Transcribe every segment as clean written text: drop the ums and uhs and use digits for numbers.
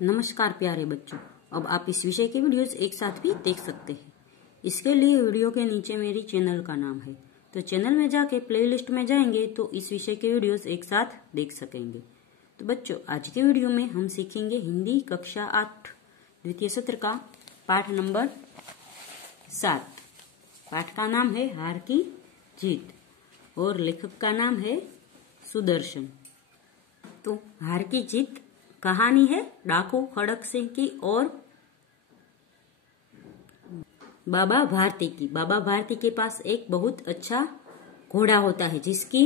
नमस्कार प्यारे बच्चों, अब आप इस विषय के वीडियोस एक साथ भी देख सकते हैं। इसके लिए वीडियो के नीचे मेरी चैनल का नाम है, तो चैनल में जाके प्लेलिस्ट में जाएंगे तो इस विषय के वीडियोस एक साथ देख सकेंगे। तो बच्चों, आज के वीडियो में हम सीखेंगे हिंदी कक्षा 8 द्वितीय सत्र का पाठ नंबर 7। पाठ का नाम है हार की जीत और लेखक का नाम है सुदर्शन। तो हार की जीत कहानी है डाकू खड़क सिंह की और बाबा भारती की। बाबा भारती के पास एक बहुत अच्छा घोड़ा होता है जिसकी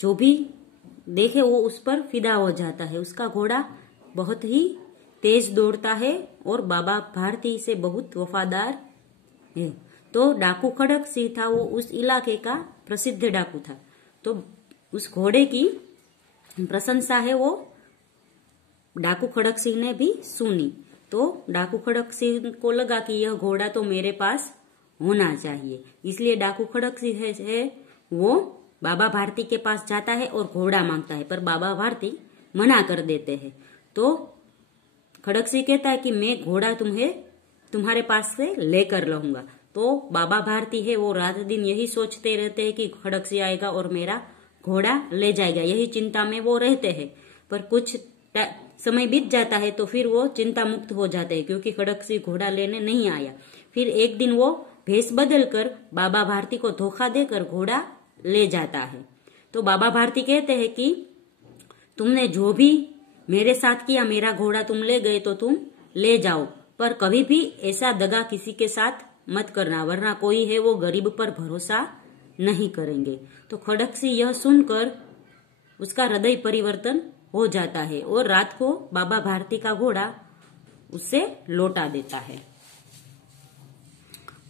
जो भी देखे वो उस पर फिदा हो जाता है। उसका घोड़ा बहुत ही तेज दौड़ता है और बाबा भारती से बहुत वफादार है। तो डाकू खड़क सिंह था, वो उस इलाके का प्रसिद्ध डाकू था। तो उस घोड़े की प्रशंसा है वो डाकू खड़क सिंह ने भी सुनी। तो डाकू खड़क सिंह को लगा कि यह घोड़ा तो मेरे पास होना चाहिए, इसलिए डाकू खड़क सिंह है वो बाबा भारती के पास जाता है और घोड़ा मांगता है, पर बाबा भारती मना कर देते हैं। तो खड़क सिंह कहता है कि मैं घोड़ा तुम्हारे पास से लेकर रहूंगा। तो बाबा भारती है वो रात दिन यही सोचते रहते हैं कि खड़क सिंह आएगा और मेरा घोड़ा ले जाएगा, यही चिंता में वो रहते हैं। पर कुछ समय बीत जाता है तो फिर वो चिंता मुक्त हो जाते हैं क्योंकि खड़क सिंह घोड़ा लेने नहीं आया। फिर एक दिन वो भेष बदलकर बाबा भारती को धोखा देकर घोड़ा ले जाता है। तो बाबा भारती कहते हैं कि तुमने जो भी मेरे साथ किया, मेरा घोड़ा तुम ले गए तो तुम ले जाओ, पर कभी भी ऐसा दगा किसी के साथ मत करना, वरना कोई है वो गरीब पर भरोसा नहीं करेंगे। तो खड़क सिंह यह सुनकर उसका हृदय परिवर्तन हो जाता है और रात को बाबा भारती का घोड़ा उसे लौटा देता है।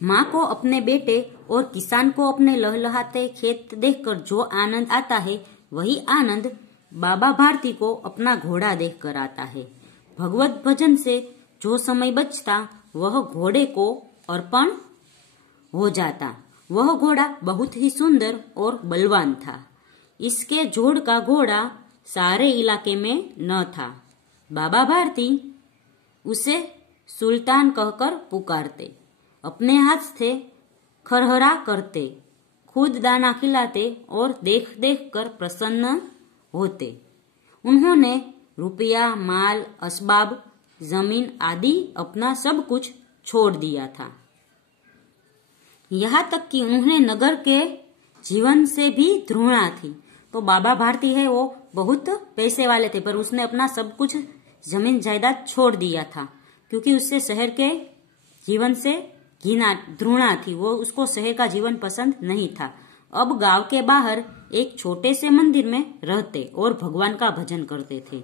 माँ को अपने बेटे और किसान को अपने लहलहाते खेत देखकर जो आनंद आता है, वही आनंद बाबा भारती को अपना घोड़ा देखकर आता है। भगवत भजन से जो समय बचता वह घोड़े को अर्पण हो जाता। वह घोड़ा बहुत ही सुंदर और बलवान था। इसके जोड़ का घोड़ा सारे इलाके में न था। बाबा भारती उसे सुल्तान कहकर पुकारते, अपने हाथ से खरहरा करते, खुद दाना खिलाते और देख देख कर प्रसन्न होते। उन्होंने रुपया, माल, असबाब, जमीन आदि अपना सब कुछ छोड़ दिया था। यहाँ तक कि उन्हें नगर के जीवन से भी घृणा थी। तो बाबा भारती है वो बहुत पैसे वाले थे, पर उसने अपना सब कुछ जमीन जायदाद छोड़ दिया था क्योंकि उससे शहर के जीवन से घृणा थी। वो उसको शहर का जीवन पसंद नहीं था। अब गांव के बाहर एक छोटे से मंदिर में रहते और भगवान का भजन करते थे।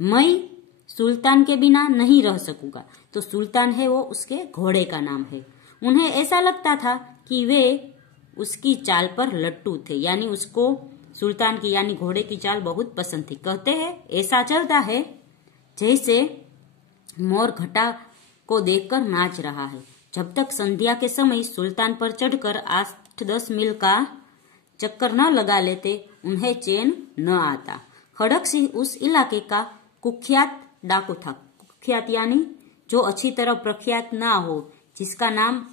मैं सुल्तान के बिना नहीं रह सकूंगा। तो सुल्तान है वो उसके घोड़े का नाम है। उन्हें ऐसा लगता था कि वे उसकी चाल पर लट्टू थे, यानी उसको सुल्तान की यानी घोड़े की चाल बहुत पसंद थी। कहते हैं ऐसा चलता है जैसे मोर घटा को देखकर नाच रहा है। जब तक संध्या के समय सुल्तान पर चढ़कर 8-10 मील का चक्कर न लगा लेते, उन्हें चैन न आता। खड़क सिंह उस इलाके का कुख्यात डाकू था। कुख्यात यानी जो अच्छी तरह प्रख्यात ना हो, जिसका नाम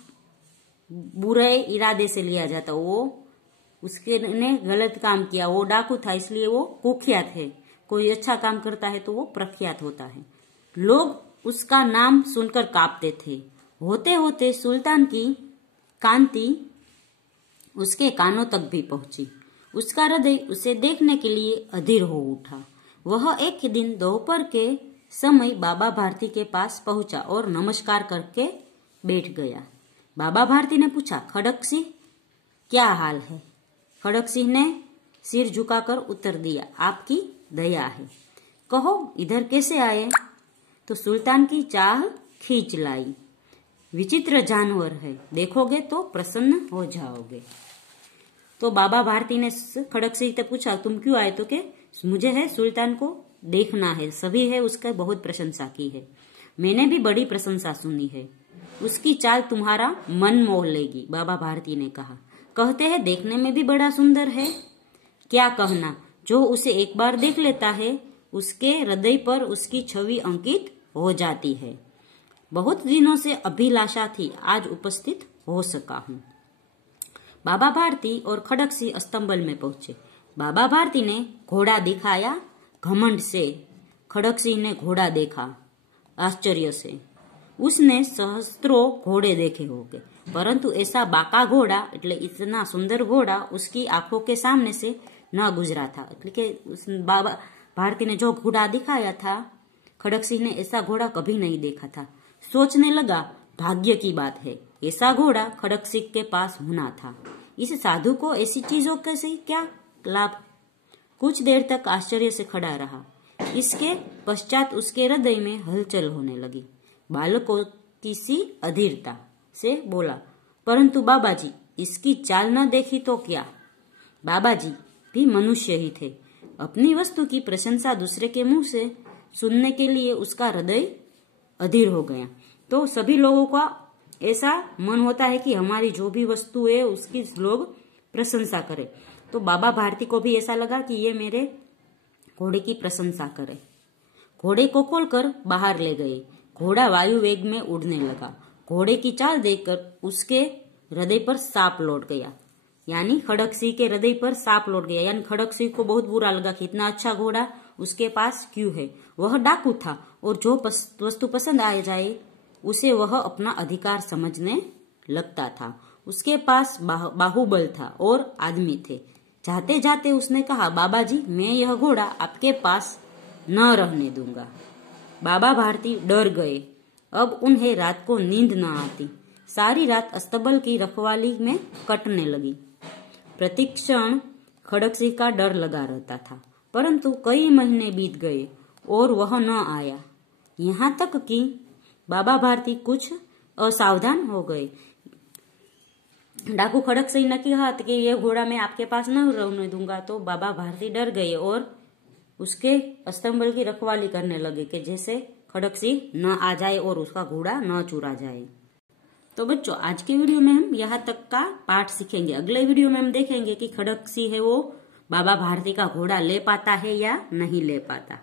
बुरे इरादे से लिया जाता, वो उसके ने गलत काम किया, वो डाकू था, इसलिए वो कुख्यात है। कोई अच्छा काम करता है तो वो प्रख्यात होता है। लोग उसका नाम सुनकर कांपते थे। होते होते सुल्तान की कांति उसके कानों तक भी पहुंची। उसका हृदय उसे देखने के लिए अधीर हो उठा। वह एक दिन दोपहर के समय बाबा भारती के पास पहुंचा और नमस्कार करके बैठ गया। बाबा भारती ने पूछा, खड़क सिंह क्या हाल है? खड़क सिंह ने सिर झुकाकर उत्तर दिया, आपकी दया है। कहो इधर कैसे आए? तो सुल्तान की चाह खींच लाई। विचित्र जानवर है, देखोगे तो प्रसन्न हो जाओगे। तो बाबा भारती ने खड़क सिंह से पूछा, तुम क्यों आए? तो के मुझे है सुल्तान को देखना है, सभी है उसका बहुत प्रशंसा की है। मैंने भी बड़ी प्रशंसा सुनी है। उसकी चाल तुम्हारा मन मोह लेगी, बाबा भारती ने कहा। कहते हैं देखने में भी बड़ा सुंदर है। क्या कहना, जो उसे एक बार देख लेता है उसके हृदय पर उसकी छवि अंकित हो जाती है। बहुत दिनों से अभिलाषा थी, आज उपस्थित हो सका हूँ। बाबा भारती और खड़क सिंह अस्तंबल में पहुंचे। बाबा भारती ने घोड़ा दिखाया घमंड से, खड़क सिंह ने घोड़ा देखा आश्चर्य से। उसने सहस्त्रों घोड़े देखे होंगे, परंतु ऐसा बाका घोड़ा એટલે इतना सुंदर घोड़ा उसकी आंखों के सामने से न गुजरा था। એટલે કે बाबा भारती ने जो घोड़ा दिखाया था, खड़क सिंह ने ऐसा घोड़ा कभी नहीं देखा था। सोचने लगा, भाग्य की बात है, ऐसा घोड़ा खड़क सिंह के पास होना था। इस साधु को ऐसी चीजों का से क्या लाभ। कुछ देर तक आश्चर्य से खड़ा रहा। इसके पश्चात उसके हृदय में हलचल होने लगी। बालकों की सी अधीरता से बोला, परंतु बाबा जी, इसकी चाल न देखी तो क्या। बाबा जी भी मनुष्य ही थे। अपनी वस्तु की प्रशंसा दूसरे के मुंह से सुनने के लिए उसका हृदय अधीर हो गया। तो सभी लोगों का ऐसा मन होता है कि हमारी जो भी वस्तु है उसकी लोग प्रशंसा करें। तो बाबा भारती को भी ऐसा लगा कि ये मेरे घोड़े की प्रशंसा करे। घोड़े को खोलकर बाहर ले गए। घोड़ा वायु वेग में उड़ने लगा। घोड़े की चाल देखकर उसके हृदय पर सांप लौट गया, यानी खड़क सिंह के हृदय पर सांप लौट गया। यानी खड़क सिंह को बहुत बुरा लगा कि इतना अच्छा घोड़ा उसके पास क्यों है। वह डाकू था और जो वस्तु पसंद आ जाए उसे वह अपना अधिकार समझने लगता था। उसके पास बाहुबल था और आदमी थे। जाते जाते उसने कहा, बाबा जी, मैं यह घोड़ा आपके पास न रहने दूंगा। बाबा भारती डर गए। अब उन्हें रात को नींद न आती। सारी रात अस्तबल की रखवाली में कटने लगी। प्रतिक्षण खड़क सिंह का डर लगा रहता था, परंतु कई महीने बीत गए और वह न आया। यहाँ तक कि बाबा भारती कुछ असावधान हो गए। डाकू खड़क सिंह ने कहा कि यह घोड़ा मैं आपके पास न रहने दूंगा। तो बाबा भारती डर गए और उसके अस्तंबल की रखवाली करने लगे कि जैसे खड़क सिंह न आ जाए और उसका घोड़ा न चुरा जाए। तो बच्चों, आज के वीडियो में हम यहाँ तक का पाठ सीखेंगे। अगले वीडियो में हम देखेंगे कि खड़क सिंह है वो बाबा भारती का घोड़ा ले पाता है या नहीं ले पाता।